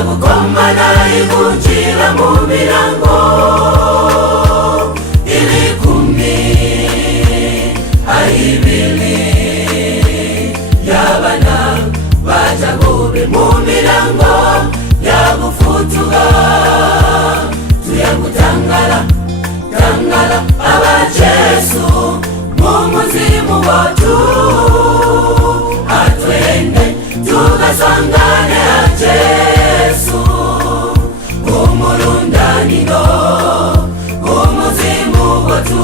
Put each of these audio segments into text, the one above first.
tuyagukomana igunjira mu mirango ilikumi ayibili yabana bajagube mu mirango yagufutuga tuyagutangala tangala aba Yesu mu muzimu watu atwende tugasangane a Yesu umulundanino umuzimu watu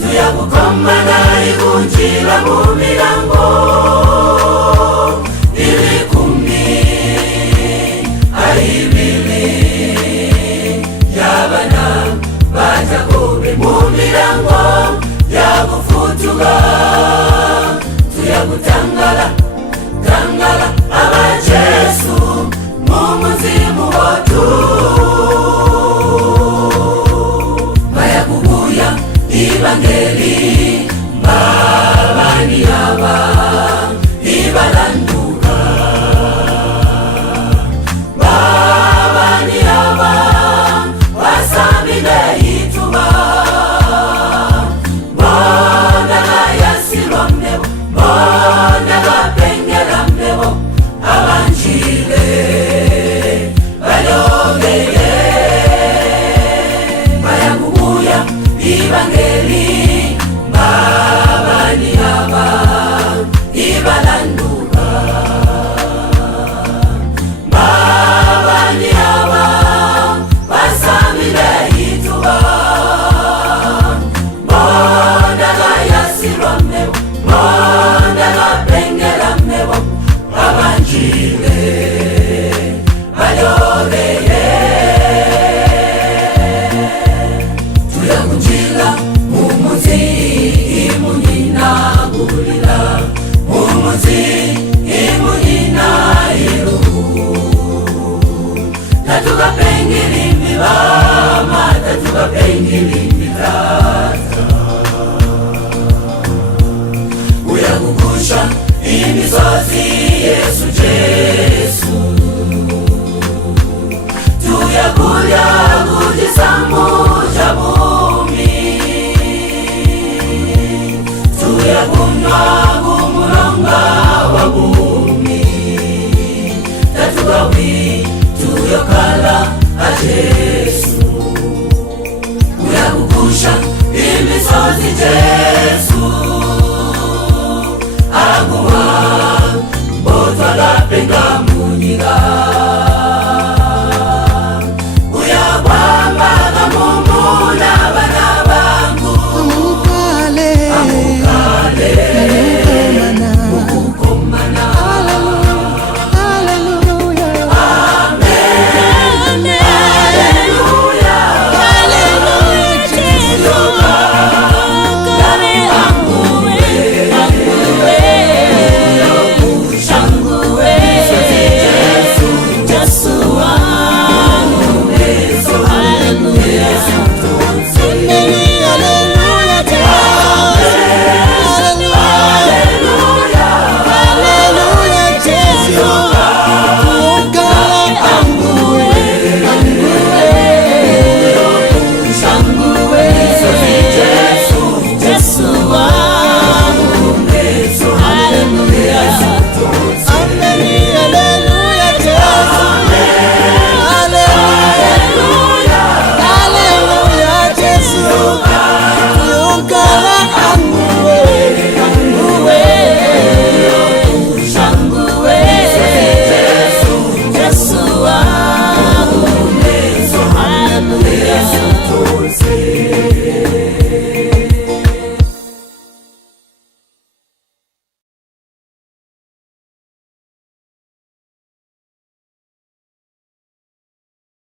tuyagukomana igunjira mu mirango ilikumi ayibili yabana bajagube mu mirango yagufutuga tuyagutangala tangala aba Yesu mu muzimu watu bayakubuya ibangeli babani aba ibalanduka babani aba wasabile ituba bona yasirwa mnebo bona bapengela mnebo abanjile balogeye bayakubuya ibangeli babani aba ibalanduka babani aba basabile ituba bona yasirwa mnebo bona bapengela mnebo abanjile balogeye tuyagunjira mumuzi imunina gulila mumuzi imunina iru tatugapengilimi bama tatugapengilimi tata uyagugusha imisozi Yesu Yesu tuyagulya kujisamu jabumi tuyagunywa kumulonga wa bumi tatugawi tuyokala a Yesu uyagugusha imisozi Yesu